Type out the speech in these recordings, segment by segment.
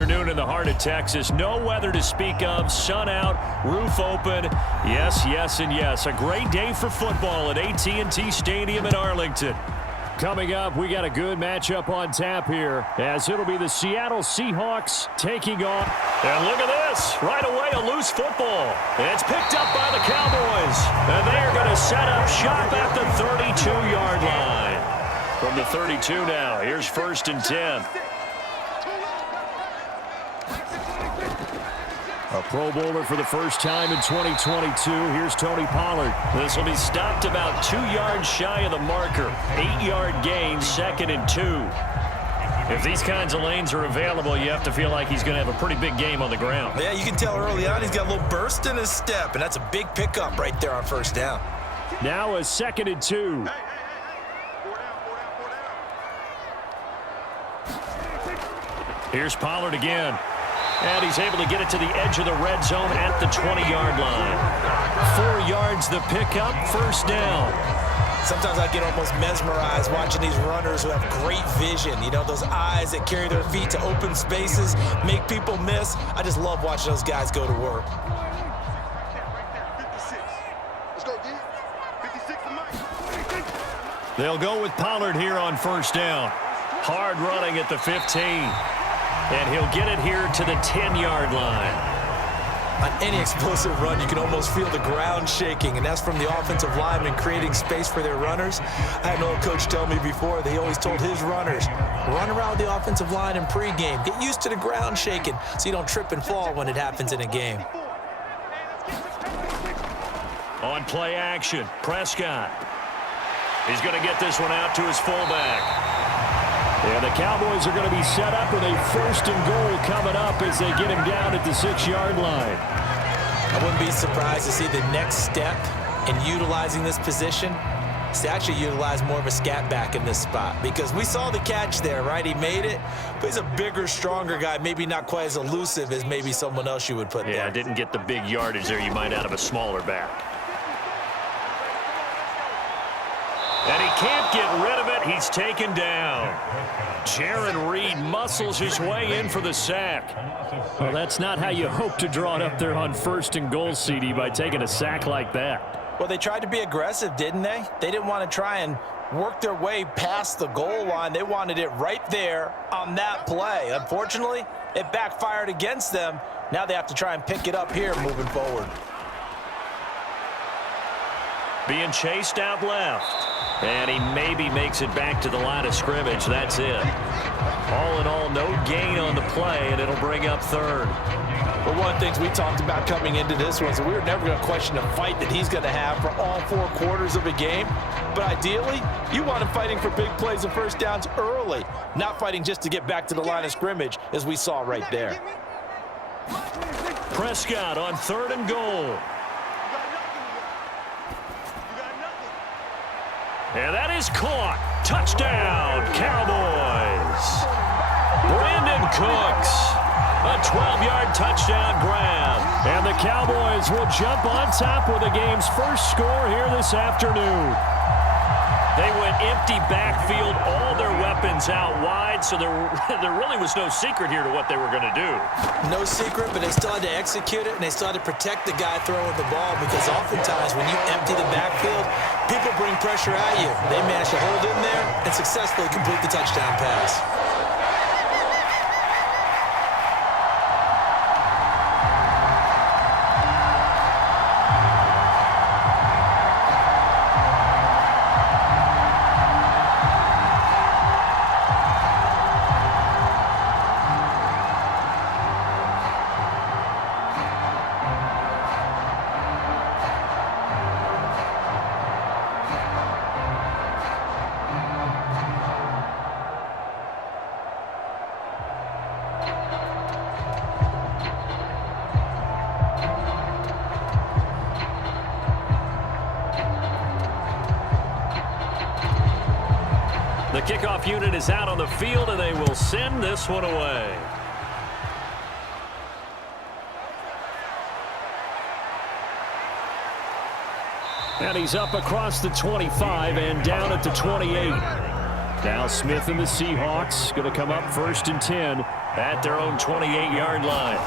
Afternoon in the heart of Texas. No weather to speak of. Sun out, roof open. Yes, yes, and yes. A great day for football at AT&T Stadium in Arlington. Coming up, we got a good matchup on tap here, as it'll be the Seattle Seahawks taking on. And look at this. Right away, a loose football. It's picked up by the Cowboys. And they are going to set up shop at the 32-yard line. From the 32 now, here's 1st and 10. A Pro Bowler for the first time in 2022. Here's Tony Pollard. This will be stopped about 2 yards shy of the marker. 8-yard gain, 2nd and 2. If these kinds of lanes are available, you have to feel like he's going to have a pretty big game on the ground. Yeah, you can tell early on he's got a little burst in his step, and that's a big pickup right there on 1st down. Now a 2nd and 2. Here's Pollard again. And he's able to get it to the edge of the red zone at the 20-yard line. 4 yards the pickup, 1st down. Sometimes I get almost mesmerized watching these runners who have great vision. You know, those eyes that carry their feet to open spaces, make people miss. I just love watching those guys go to work. They'll go with Pollard here on 1st down. Hard running at the 15. And he'll get it here to the 10-yard line. On any explosive run, you can almost feel the ground shaking, and that's from the offensive linemen creating space for their runners. I had an old coach tell me before, they always told his runners, run around the offensive line in pregame. Get used to the ground shaking so you don't trip and fall when it happens in a game. On play action, Prescott. He's going to get this one out to his fullback. And the Cowboys are going to be set up with a 1st and goal coming up as they get him down at the 6-yard line. I wouldn't be surprised to see the next step in utilizing this position is to actually utilize more of a scat back in this spot, because we saw the catch there, right? He made it, but he's a bigger, stronger guy, maybe not quite as elusive as maybe someone else you would put there. Yeah, didn't get the big yardage there you might out of a smaller back. And he can't get rid of it. He's taken down. Jaron Reed muscles his way in for the sack. Well, that's not how you hope to draw it up there on 1st and goal, CD, by taking a sack like that. Well, they tried to be aggressive, didn't they? They didn't want to try and work their way past the goal line. They wanted it right there on that play. Unfortunately, it backfired against them. Now they have to try and pick it up here moving forward. Being chased out left. And he maybe makes it back to the line of scrimmage. That's it. All in all, no gain on the play, and it'll bring up 3rd. Well, one of the things we talked about coming into this was that we were never going to question the fight that he's going to have for all 4 quarters of a game. But ideally, you want him fighting for big plays and 1st downs early, not fighting just to get back to the line of scrimmage, as we saw right there. Prescott on 3rd and goal. And that is caught. Touchdown, Cowboys. Brandon Cooks. A 12-yard touchdown grab. And the Cowboys will jump on top with the game's first score here this afternoon. They went empty backfield, all their weapons out wide, so there really was no secret here to what they were going to do. No secret, but they still had to execute it, and they still had to protect the guy throwing the ball, because oftentimes when you empty the backfield, people bring pressure at you. They managed to hold in there and successfully complete the touchdown pass. The kickoff unit is out on the field, and they will send this one away. And he's up across the 25 and down at the 28. Now Smith and the Seahawks going to come up 1st and 10 at their own 28-yard line.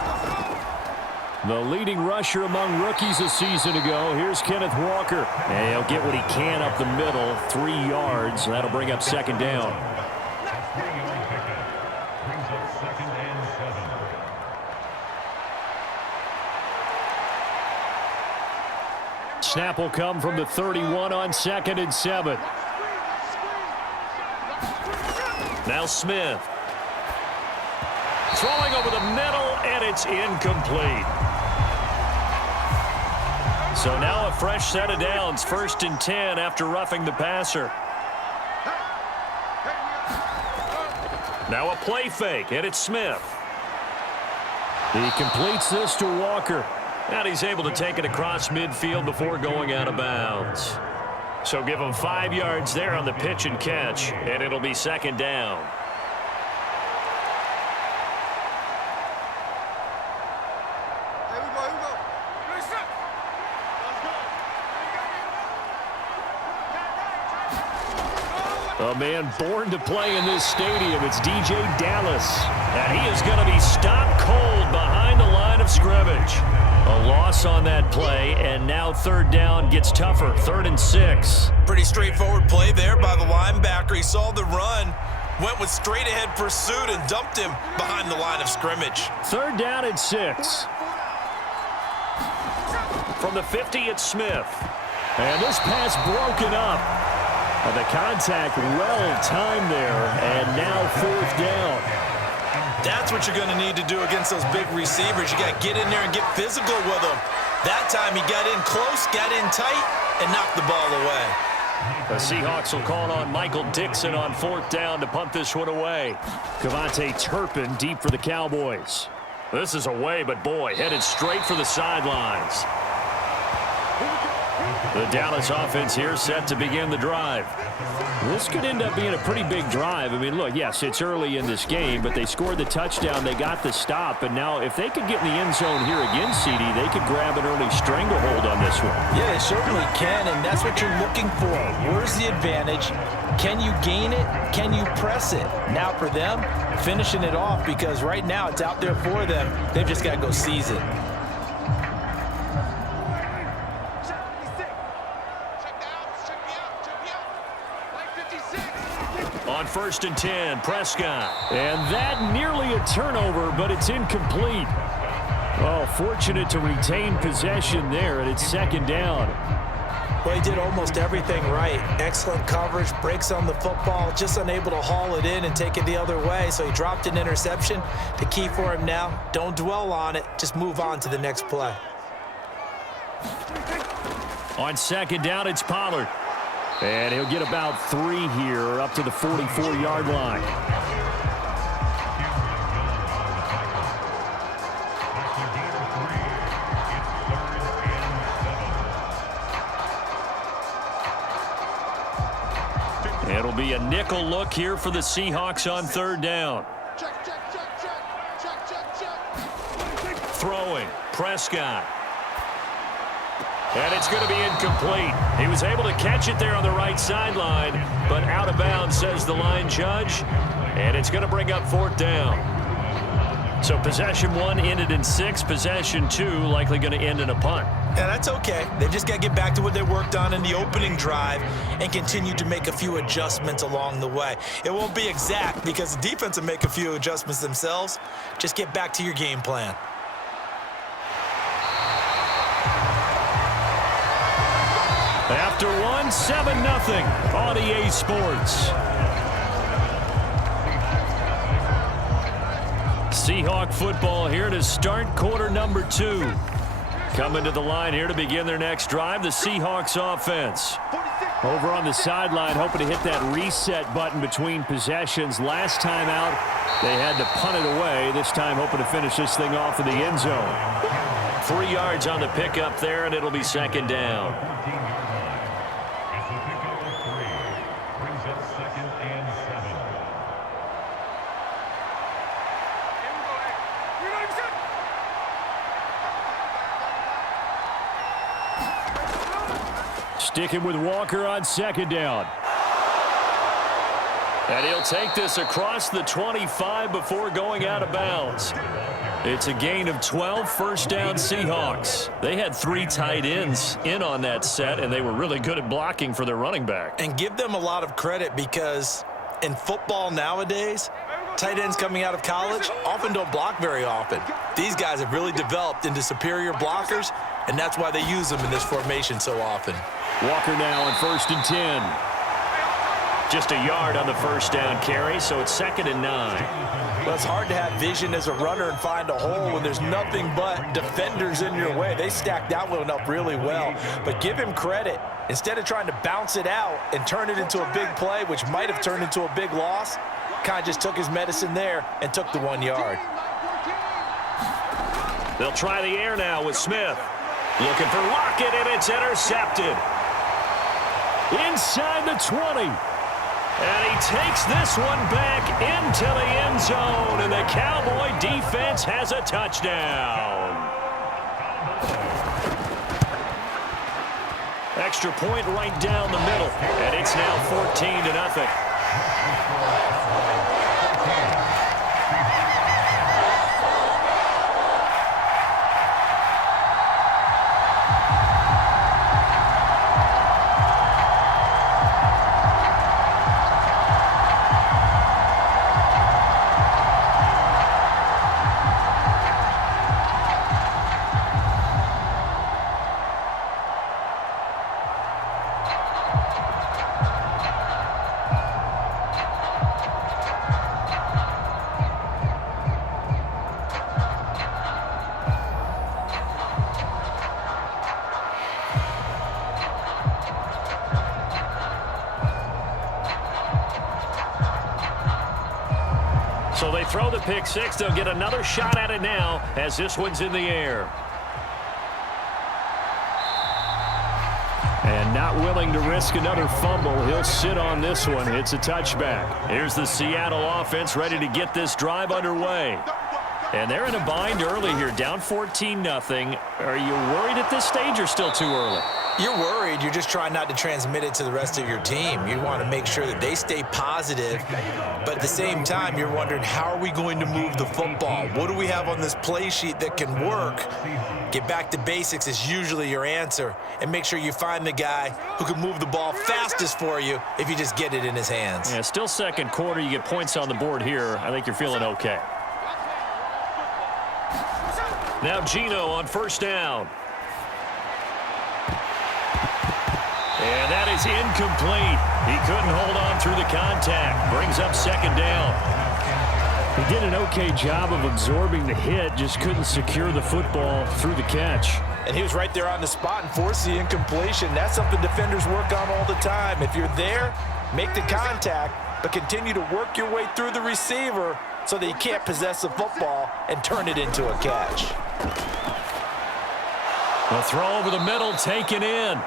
The leading rusher among rookies a season ago. Here's Kenneth Walker. And he'll get what he can up the middle, 3 yards. That'll bring up second down. Snap will come from the 31 on 2nd and 7. Now Smith. Throwing over the middle, and it's incomplete. So now a fresh set of downs, 1st and 10 after roughing the passer. Now a play fake, and it's Smith. He completes this to Walker. And he's able to take it across midfield before going out of bounds. So give him 5 yards there on the pitch and catch, and it'll be second down. A man born to play in this stadium. It's DJ Dallas. And he is going to be stopped cold behind the line of scrimmage. A loss on that play, and now 3rd down gets tougher. 3rd and 6. Pretty straightforward play there by the linebacker. He saw the run, went with straight-ahead pursuit, and dumped him behind the line of scrimmage. 3rd down and 6. From the 50, it's Smith. And this pass broken up. And the contact well-timed there, and now 4th down. That's what you're going to need to do against those big receivers. You got to get in there and get physical with them. That time he got in close, got in tight, and knocked the ball away. The Seahawks will call on Michael Dixon on 4th down to punt this one away. Kevontae Turpin deep for the Cowboys. This is away, but boy, headed straight for the sidelines. The Dallas offense here set to begin the drive. This could end up being a pretty big drive. I mean, look, yes, it's early in this game, but they scored the touchdown, they got the stop, and now if they could get in the end zone here again, CD, they could grab an early stranglehold on this one. Yeah, they certainly can, and that's what you're looking for. Where's the advantage? Can you gain it? Can you press it? Now for them, finishing it off, because right now it's out there for them. They've just got to go seize it. On 1st and 10, Prescott. And that nearly a turnover, but it's incomplete. Oh, fortunate to retain possession there, and it's 2nd down. Well, he did almost everything right. Excellent coverage, breaks on the football, just unable to haul it in and take it the other way, so he dropped an interception. The key for him now, don't dwell on it, just move on to the next play. On 2nd down, it's Pollard. And he'll get about 3 here up to the 44-yard line. It'll be a nickel look here for the Seahawks on 3rd down. Throwing, Prescott. And it's going to be incomplete. He was able to catch it there on the right sideline, but out of bounds, says the line judge. And it's going to bring up 4th down. So possession 1 ended in 6. Possession 2 likely going to end in a punt. Yeah, that's okay. They've just got to get back to what they worked on in the opening drive and continue to make a few adjustments along the way. It won't be exact because the defense will make a few adjustments themselves. Just get back to your game plan. After 1, 7-0 on EA Sports. Seahawk football here to start quarter number 2. Coming to the line here to begin their next drive, the Seahawks offense. Over on the sideline, hoping to hit that reset button between possessions. Last time out, they had to punt it away. This time hoping to finish this thing off in the end zone. 3 yards on the pickup there, and it'll be 2nd down. Sticking with Walker on 2nd down. And he'll take this across the 25 before going out of bounds. It's a gain of 12, first down Seahawks. They had 3 tight ends in on that set, and they were really good at blocking for their running back. And give them a lot of credit because in football nowadays, tight ends coming out of college often don't block very often. These guys have really developed into superior blockers, and that's why they use them in this formation so often. Walker now on 1st and 10. Just a yard on the first down carry, so it's 2nd and 9. Well, it's hard to have vision as a runner and find a hole when there's nothing but defenders in your way. They stacked that one up really well. But give him credit. Instead of trying to bounce it out and turn it into a big play, which might have turned into a big loss, kind of just took his medicine there and took the 1 yard. They'll try the air now with Smith. Looking for Lockett, and it's intercepted. Inside the 20. And he takes this one back into the end zone, and the Cowboy defense has a touchdown. Extra point right down the middle, and it's now 14-0. So they throw the pick six. They'll get another shot at it now as this one's in the air. And not willing to risk another fumble. He'll sit on this one. It's a touchback. Here's the Seattle offense ready to get this drive underway. And they're in a bind early here, down 14-0. Are you worried at this stage or still too early? You're worried. You're just trying not to transmit it to the rest of your team. You want to make sure that they stay positive. But at the same time, you're wondering, how are we going to move the football? What do we have on this play sheet that can work? Get back to basics is usually your answer. And make sure you find the guy who can move the ball fastest for you if you just get it in his hands. Yeah, still second quarter. You get points on the board here. I think you're feeling okay. Now Geno on first down. And that is incomplete. He couldn't hold on through the contact. Brings up second down. He did an okay job of absorbing the hit, just couldn't secure the football through the catch. And he was right there on the spot and forced the incompletion. That's something defenders work on all the time. If you're there, make the contact, but continue to work your way through the receiver so that he can't possess the football and turn it into a catch. A throw over the middle, taken in.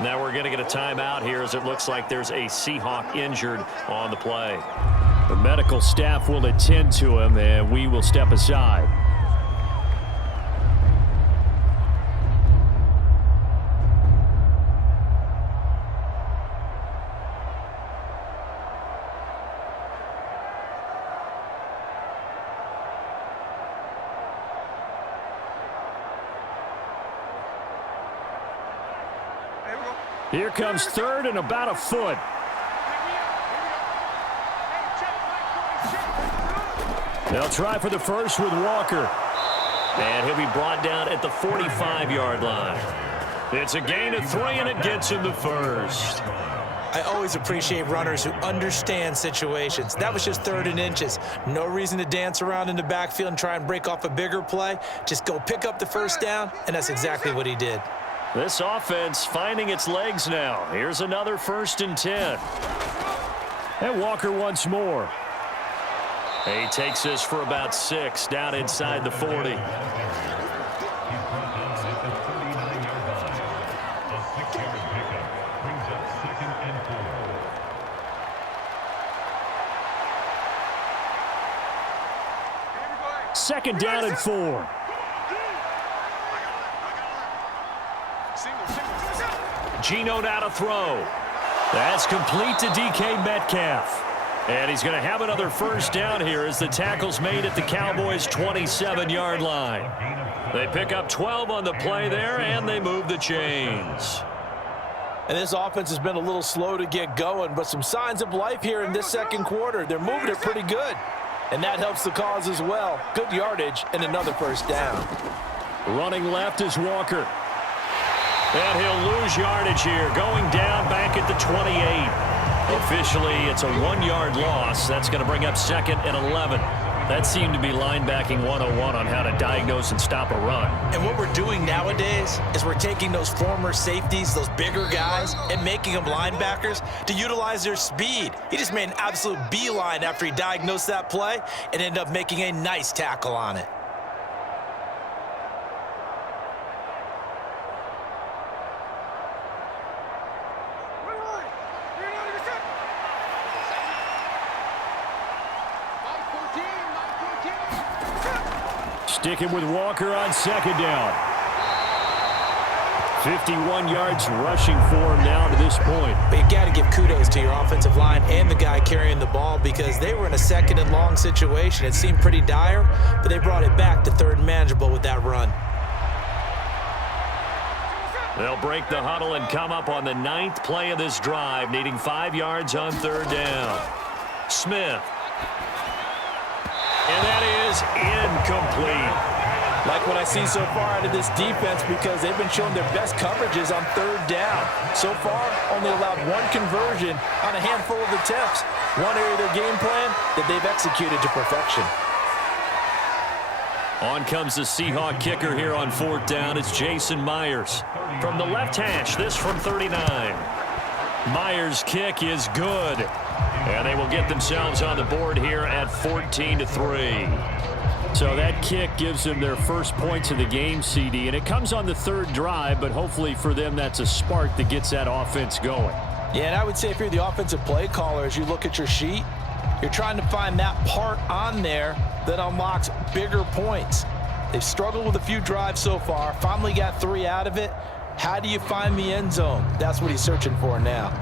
Now we're going to get a timeout here as it looks like there's a Seahawk injured on the play. The medical staff will attend to him, and we will step aside. Here comes third and about a foot. They'll try for the first with Walker. And he'll be brought down at the 45-yard line. It's a gain of 3, and it gets him the first. I always appreciate runners who understand situations. That was just 3rd and inches. No reason to dance around in the backfield and try and break off a bigger play. Just go pick up the first down, and that's exactly what he did. This offense finding its legs now. Here's another 1st and 10. And Walker once more. He takes this for about 6 down inside the 40. Second down and 4. Geno now to throw. That's complete to DK Metcalf. And he's going to have another first down here as the tackle's made at the Cowboys' 27-yard line. They pick up 12 on the play there, and they move the chains. And this offense has been a little slow to get going, but some signs of life here in this second quarter. They're moving it pretty good, and that helps the cause as well. Good yardage and another first down. Running left is Walker. And he'll lose yardage here, going down back at the 28. Officially, it's a 1-yard loss. That's going to bring up 2nd and 11. That seemed to be linebacking 101 on how to diagnose and stop a run. And what we're doing nowadays is we're taking those former safeties, those bigger guys, and making them linebackers to utilize their speed. He just made an absolute beeline after he diagnosed that play and ended up making a nice tackle on it. Sticking with Walker on 2nd down. 51 yards rushing for him now to this point. But you got to give kudos to your offensive line and the guy carrying the ball because they were in a 2nd and long situation. It seemed pretty dire, but they brought it back to 3rd and manageable with that run. They'll break the huddle and come up on the 9th play of this drive, needing 5 yards on 3rd down. Smith. And that is incomplete. Like what I see so far out of this defense because they've been showing their best coverages on 3rd down. So far, only allowed 1 conversion on a handful of attempts. One area of their game plan that they've executed to perfection. On comes the Seahawk kicker here on 4th down. It's Jason Myers. From the left hash, this from 39. Myers' kick is good. And they will get themselves on the board here at 14-3. So that kick gives them their first points of the game, CD. And it comes on the 3rd drive, but hopefully for them that's a spark that gets that offense going. Yeah, and I would say if you're the offensive play caller, as you look at your sheet, you're trying to find that part on there that unlocks bigger points. They've struggled with a few drives so far, finally got 3 out of it. How do you find the end zone? That's what he's searching for now.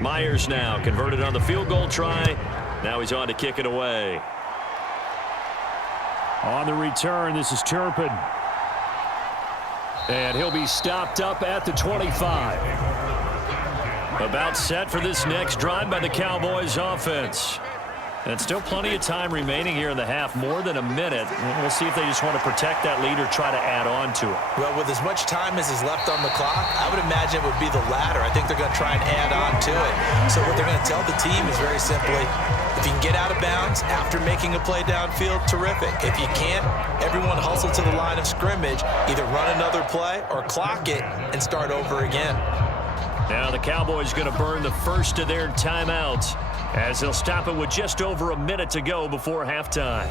Myers now converted on the field goal try. Now he's on to kick it away. On the return, this is Turpin. And he'll be stopped up at the 25. About set for this next drive by the Cowboys offense. And still plenty of time remaining here in the half, more than a minute. We'll see if they just want to protect that lead or try to add on to it. Well, with as much time as is left on the clock, I would imagine it would be the latter. I think they're going to try and add on to it. So what they're going to tell the team is very simply, if you can get out of bounds after making a play downfield, terrific. If you can't, everyone hustle to the line of scrimmage, either run another play or clock it and start over again. Now the Cowboys going to burn the first of their timeouts, as they'll stop it with just over a minute to go before halftime.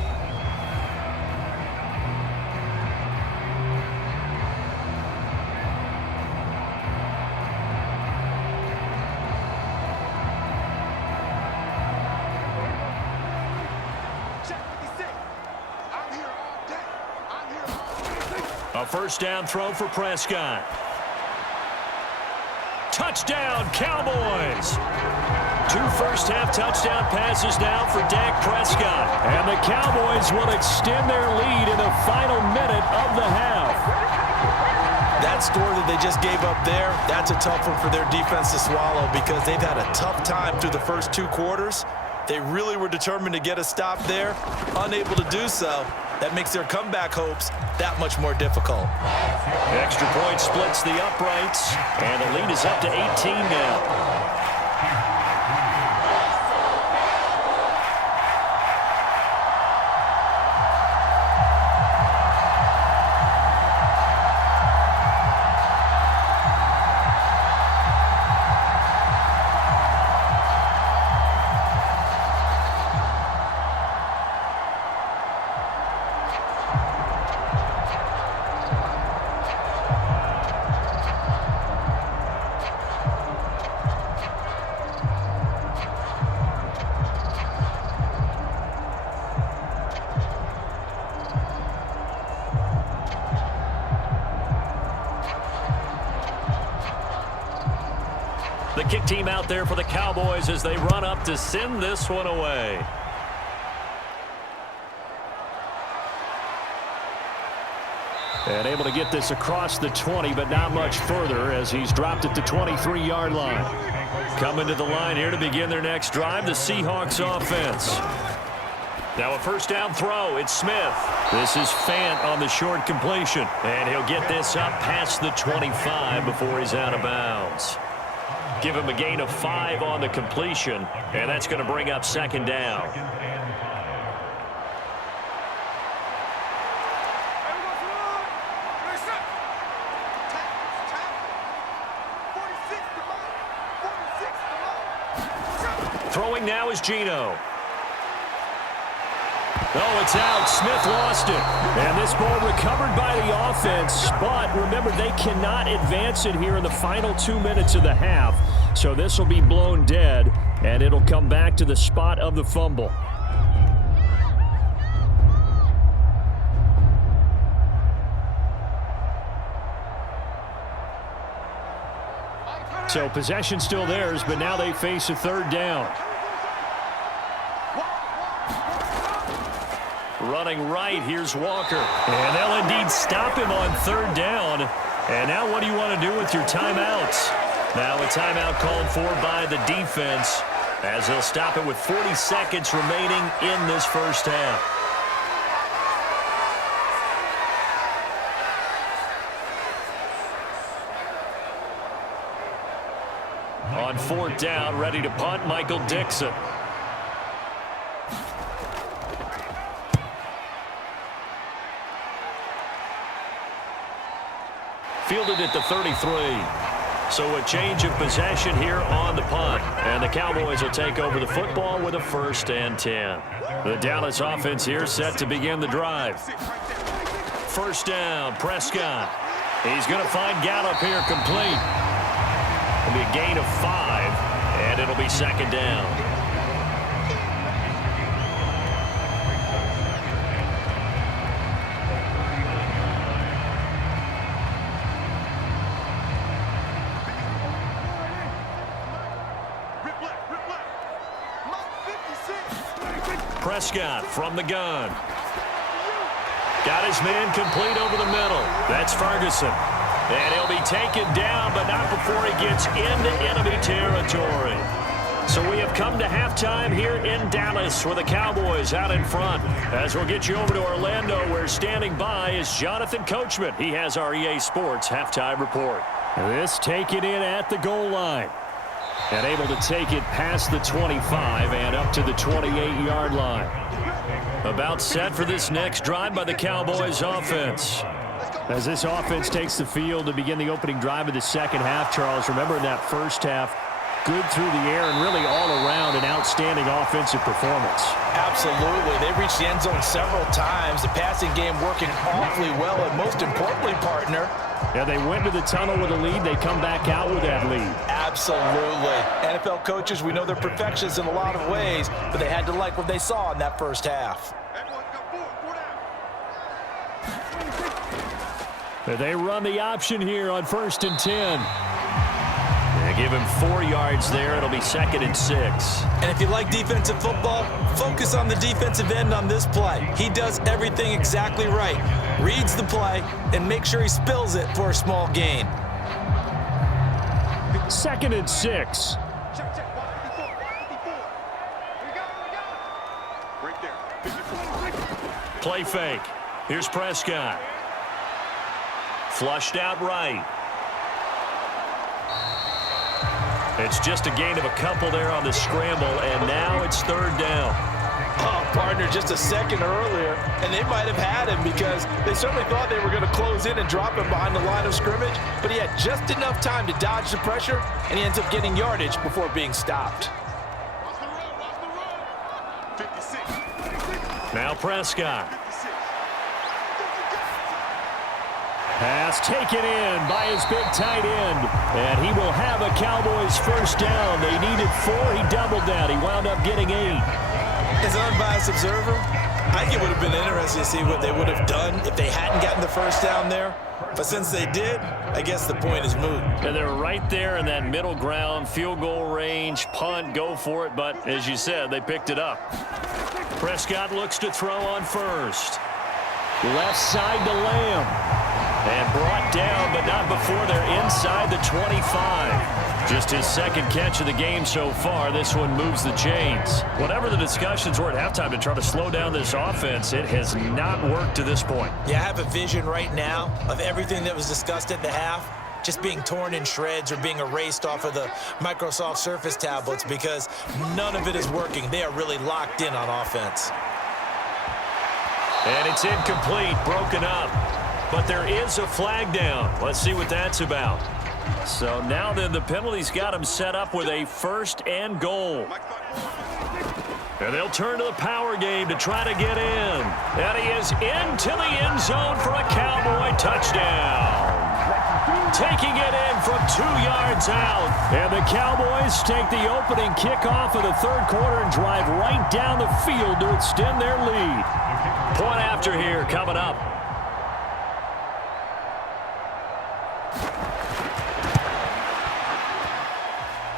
A first down throw for Prescott. Touchdown, Cowboys! 2 first-half touchdown passes now for Dak Prescott. And the Cowboys will extend their lead in the final minute of the half. That score that they just gave up there, that's a tough one for their defense to swallow because they've had a tough time through the first 2 quarters. They really were determined to get a stop there, unable to do so. That makes their comeback hopes that much more difficult. Extra point splits the uprights, and the lead is up to 18 now. kick team out there for the Cowboys as they run up to send this one away. And able to get this across the 20, but not much further as he's dropped it to 23-yard line. Coming to the line here to begin their next drive, the Seahawks offense. Now a first down throw. It's Smith. This is Fant on the short completion. And he'll get this up past the 25 before he's out of bounds. Give him a gain of 5 on the completion, and that's going to bring up second down. Throwing now is Geno. Oh, it's out. Smith lost it. And this ball recovered by the offense. But remember, they cannot advance it here in the final 2 minutes of the half. So this will be blown dead, and it'll come back to the spot of the fumble. So possession still theirs, but now they face a third down. Running right, here's Walker. And they'll indeed stop him on third down. And now what do you want to do with your timeouts? Now a timeout called for by the defense as they'll stop it with 40 seconds remaining in this first half. On fourth down, ready to punt, Michael Dixon. Fielded at the 33. So a change of possession here on the punt. And the Cowboys will take over the football with a 1st and 10. The Dallas offense here set to begin the drive. First down, Prescott. He's going to find Gallup here complete. It'll be a gain of 5, and it'll be second down. Prescott from the gun. Got his man complete over the middle. That's Ferguson. And he'll be taken down, but not before he gets into enemy territory. So we have come to halftime here in Dallas with the Cowboys out in front. As we'll get you over to Orlando, where standing by is Jonathan Coachman. He has our EA Sports halftime report. This taken in at the goal line. And able to take it past the 25 and up to the 28-yard line. About set for this next drive by the Cowboys offense. As this offense takes the field to begin the opening drive of the second half, Charles, remember in that first half, good through the air and really all around an outstanding offensive performance. Absolutely. They reached the end zone several times. The passing game working awfully well, and most importantly, partner, yeah, they went to the tunnel with a lead. They come back out with that lead. Absolutely. NFL coaches, we know they're perfectionists in a lot of ways, but they had to like what they saw in that first half. They run the option here on 1st and 10. They give him 4 yards there. It'll be 2nd and 6. And if you like defensive football, focus on the defensive end on this play. He does everything exactly right. Reads the play and make sure he spills it for a small gain. 2nd and 6. Play fake. Here's Prescott. Flushed out right. It's just a gain of a couple there on the scramble, and now it's third down. Oh, partner, just a second earlier, and they might have had him because they certainly thought they were going to close in and drop him behind the line of scrimmage, but he had just enough time to dodge the pressure, and he ends up getting yardage before being stopped. Now Prescott. Pass taken in by his big tight end. And he will have a Cowboys first down. They needed 4. He doubled that. He wound up getting 8. As an unbiased observer, I think it would have been interesting to see what they would have done if they hadn't gotten the first down there. But since they did, I guess the point is moot. And they're right there in that middle ground, field goal range, punt, go for it. But as you said, they picked it up. Prescott looks to throw on first. Left side to Lamb. And brought down, but not before they're inside the 25. Just his second catch of the game so far. This one moves the chains. Whatever the discussions were at halftime to try to slow down this offense, it has not worked to this point. Yeah, I have a vision right now of everything that was discussed at the half just being torn in shreds or being erased off of the Microsoft Surface tablets because none of it is working. They are really locked in on offense. And it's incomplete, broken up. But there is a flag down. Let's see what that's about. So now then the penalty's got him set up with a 1st and goal. And they'll turn to the power game to try to get in. And he is into the end zone for a Cowboy touchdown. Taking it in from 2 yards out. And the Cowboys take the opening kickoff of the 3rd quarter and drive right down the field to extend their lead. Point after here coming up.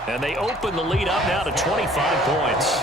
And they open the lead up now to 25 points.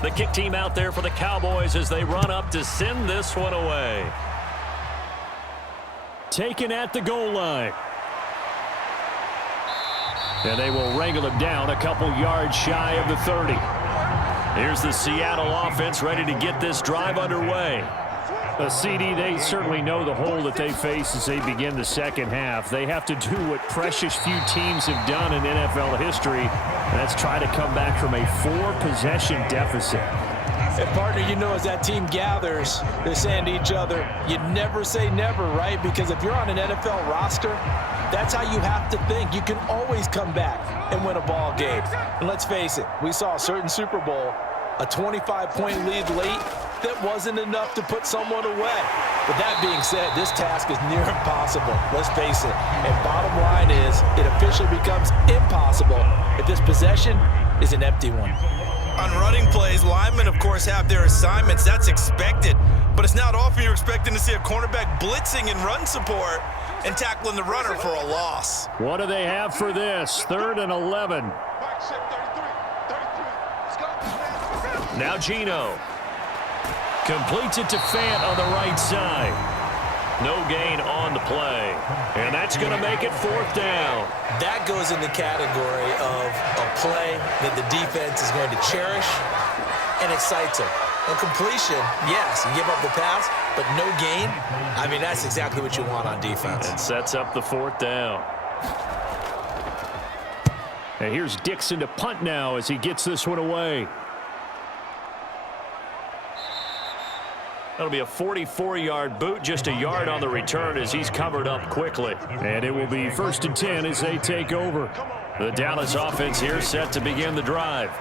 The kick team out there for the Cowboys as they run up to send this one away. Taken at the goal line. And they will wrangle him down a couple yards shy of the 30. Here's the Seattle offense ready to get this drive underway. CD, they certainly know the hole that they face as they begin the second half. They have to do what precious few teams have done in NFL history, and that's try to come back from a 4-possession deficit. And, partner, you know, as that team gathers, they're saying to each other, you never say never, right? Because if you're on an NFL roster, that's how you have to think. You can always come back and win a ball game. And let's face it, we saw a certain Super Bowl, a 25-point lead late, that wasn't enough to put someone away. But that being said, this task is near impossible. Let's face it. And bottom line is, it officially becomes impossible if this possession is an empty one. On running plays, linemen, of course, have their assignments. That's expected. But it's not often you're expecting to see a cornerback blitzing in run support and tackling the runner for a loss. What do they have for this? 3rd and 11. Now Gino. Completes it to Fant on the right side. No gain on the play. And that's going to make it 4th down. That goes in the category of a play that the defense is going to cherish and excites them. On completion, yes, you give up the pass, but no gain. I mean, that's exactly what you want on defense. And sets up the 4th down. And here's Dixon to punt now as he gets this one away. That'll be a 44-yard boot, just a yard on the return as he's covered up quickly. And it will be 1st and 10 as they take over. The Dallas offense here set to begin the drive.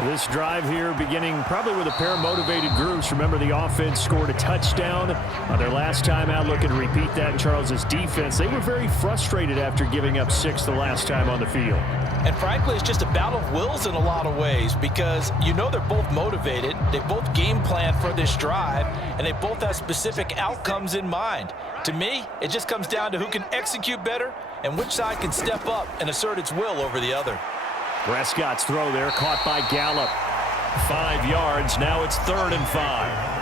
This drive here beginning probably with a pair of motivated groups. Remember, the offense scored a touchdown on their last time out. Looking to repeat that in Charles's defense. They were very frustrated after giving up 6 the last time on the field. And frankly, it's just a battle of wills in a lot of ways because you know they're both motivated. They both game plan for this drive, and they both have specific outcomes in mind. To me, it just comes down to who can execute better and which side can step up and assert its will over the other. Prescott's throw there caught by Gallup. 5 yards. Now it's 3rd and 5.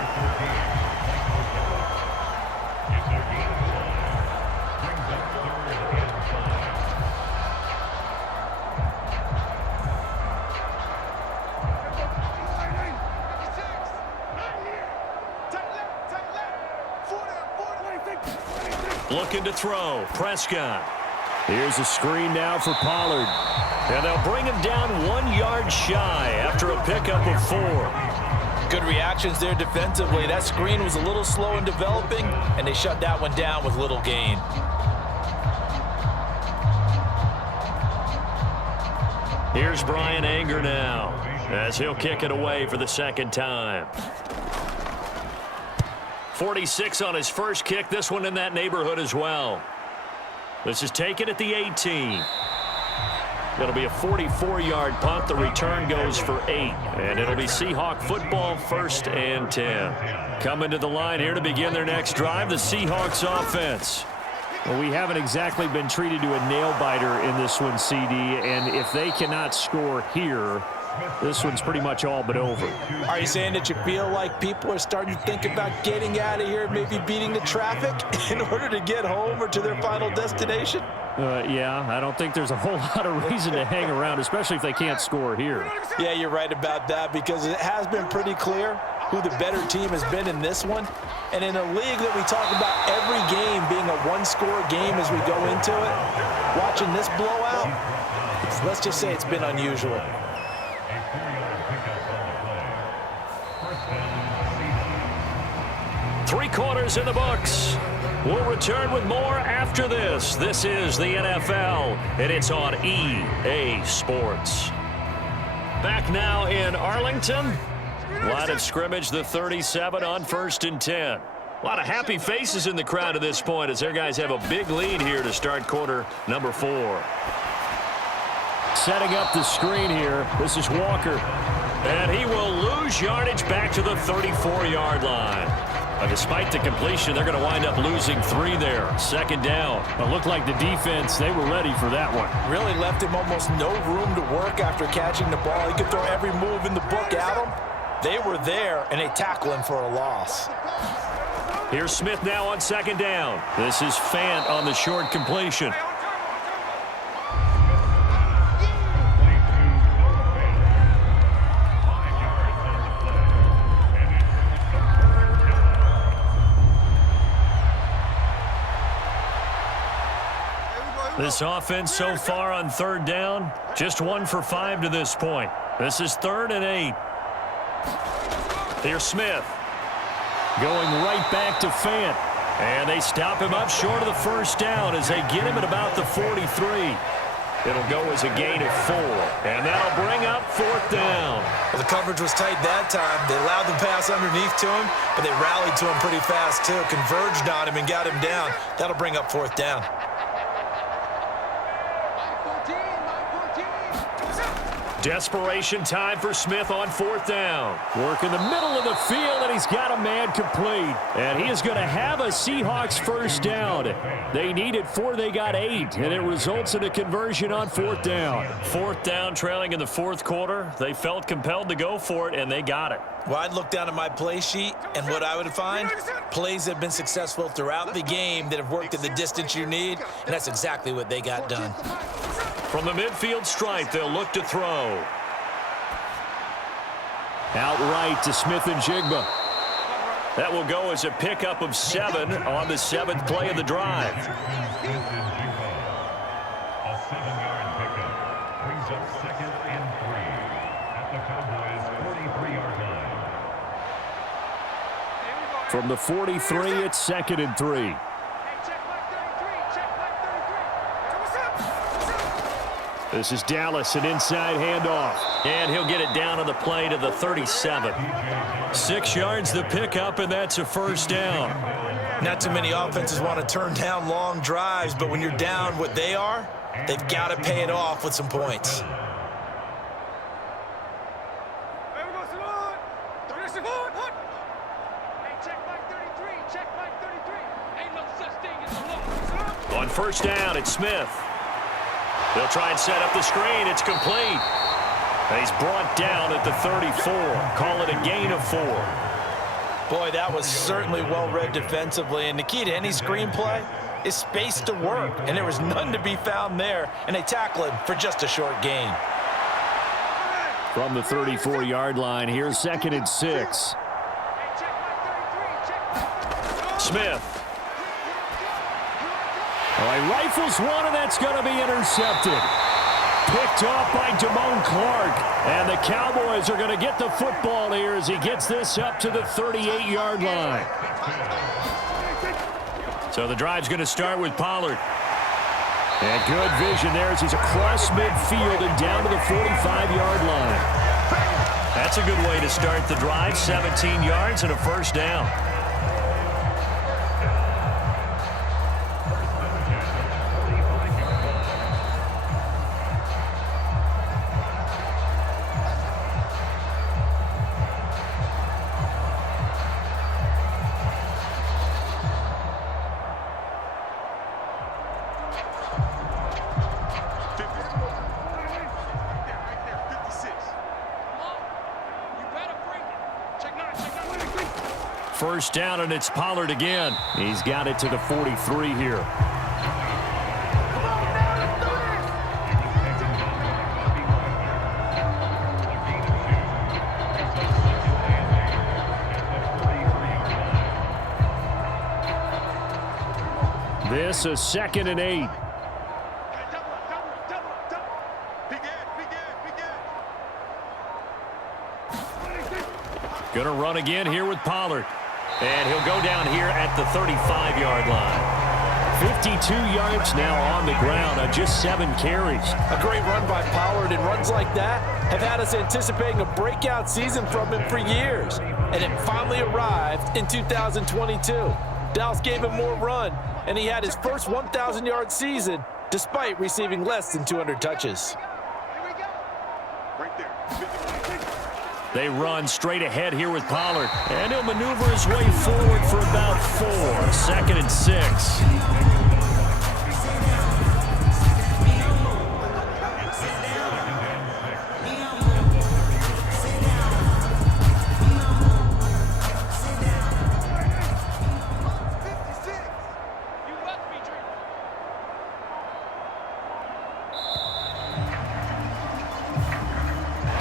looking to throw. Prescott. Here's a screen now for Pollard. And they'll bring him down 1 yard shy after a pickup of 4. Good reactions there defensively. That screen was a little slow in developing, and they shut that one down with little gain. Here's Brian Anger now, as he'll kick it away for the second time. 46 on his first kick. This one in that neighborhood as well. This is taken at the 18. It'll be a 44-yard punt. The return goes for 8. And it'll be Seahawk football, 1st and 10. Coming to the line here to begin their next drive, the Seahawks offense. Well, we haven't exactly been treated to a nail-biter in this one, CD. And if they cannot score here, this one's pretty much all but over. Are you saying that you feel like people are starting to think about getting out of here, maybe beating the traffic in order to get home or to their final destination? Yeah, I don't think there's a whole lot of reason to hang around, especially if they can't score here. Yeah, you're right about that, because it has been pretty clear who the better team has been in this one. And in a league that we talk about every game being a one-score game as we go into it, watching this blowout, let's just say it's been unusual. Three quarters in the books. We'll return with more after this. This is the NFL, and it's on EA Sports. Back now in Arlington. Line of scrimmage, the 37 on 1st and 10. A lot of happy faces in the crowd at this point as their guys have a big lead here to start quarter number 4. Setting up the screen here. This is Walker. And he will lose yardage back to the 34-yard line. Despite the completion, they're going to wind up losing 3 there. 2nd down. It looked like the defense, they were ready for that one. Really left him almost no room to work after catching the ball. He could throw every move in the book at him. They were there, and they tackle him for a loss. Here's Smith now on 2nd down. This is Fant on the short completion. This offense so far on 3rd down, just 1 for 5 to this point. This is 3rd and 8. Here's Smith. Going right back to Fant. And they stop him up short of the 1st down as they get him at about the 43. It'll go as a gain of 4. And that'll bring up 4th down. Well, the coverage was tight that time. They allowed the pass underneath to him, but they rallied to him pretty fast too. Converged on him and got him down. That'll bring up 4th down. Desperation time for Smith on 4th down. Work in the middle of the field, and he's got a man complete. And he is going to have a Seahawks 1st down. They needed 4, they got 8, and it results in a conversion on 4th down. 4th down, trailing in the 4th quarter. They felt compelled to go for it, and they got it. Well, I'd look down at my play sheet, and what I would find, plays that have been successful throughout the game that have worked at the distance you need, and that's exactly what they got done. From the midfield stripe, they'll look to throw. Outright to Smith and Jigba. That will go as a pickup of 7 on the 7th play of the drive. A 7-yard pickup brings up 2nd and 3 at the Cowboys' 43-yard line. From the 43, it's 2nd and 3. This is Dallas, an inside handoff. And he'll get it down on the play to the 37. 6 yards the pickup, and that's a 1st down. Not too many offenses want to turn down long drives, but when you're down what they are, they've got to pay it off with some points. On 1st down, it's Smith. They'll try and set up the screen. It's complete. And he's brought down at the 34. Call it a gain of 4. Boy, that was certainly well-read defensively. And the key to any screenplay is space to work. And there was none to be found there. And they tackle him for just a short gain. From the 34-yard line, here's 2nd and 6. All right, rifles one, and that's going to be intercepted. Picked off by Damone Clark. And the Cowboys are going to get the football here as he gets this up to the 38-yard line. So the drive's going to start with Pollard. And good vision there as he's across midfield and down to the 45-yard line. That's a good way to start the drive. 17 yards and a first down. First down, and it's Pollard again. He's got it to the 43 here. This is 2nd and 8. Going to run again here with Pollard. And he'll go down here at the 35-yard line. 52 yards now on the ground on just 7 carries. A great run by Pollard, and runs like that have had us anticipating a breakout season from him for years. And it finally arrived in 2022. Dallas gave him more run, and he had his first 1,000-yard season despite receiving less than 200 touches. They run straight ahead here with Pollard. And he'll maneuver his way forward for about 4. 2nd and 6.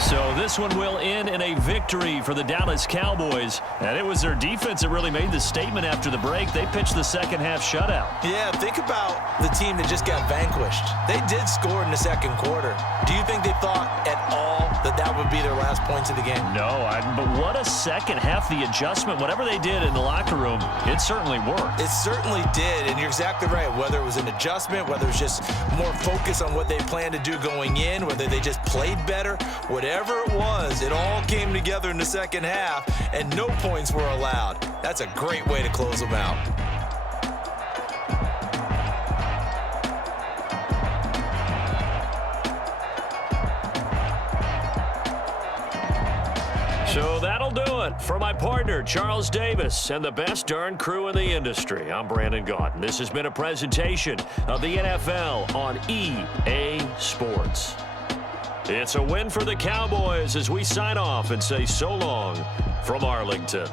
So this one will end in a victory for the Dallas Cowboys. And it was their defense that really made the statement after the break. They pitched the second half shutout. Yeah, think about the team that just got vanquished. They did score in the second quarter. Do you think they thought at all that that would be their last points of the game? No, but what a second half. The adjustment, whatever they did in the locker room, it certainly worked. It certainly did, and you're exactly right. Whether it was an adjustment, whether it was just more focus on what they planned to do going in, whether they just played better, whatever it was, it all came together in the second half, and no points were allowed. That's a great way to close them out. So that'll do it for my partner, Charles Davis, and the best darn crew in the industry. I'm Brandon Gaudin. This has been a presentation of the NFL on EA Sports. It's a win for the Cowboys as we sign off and say so long from Arlington.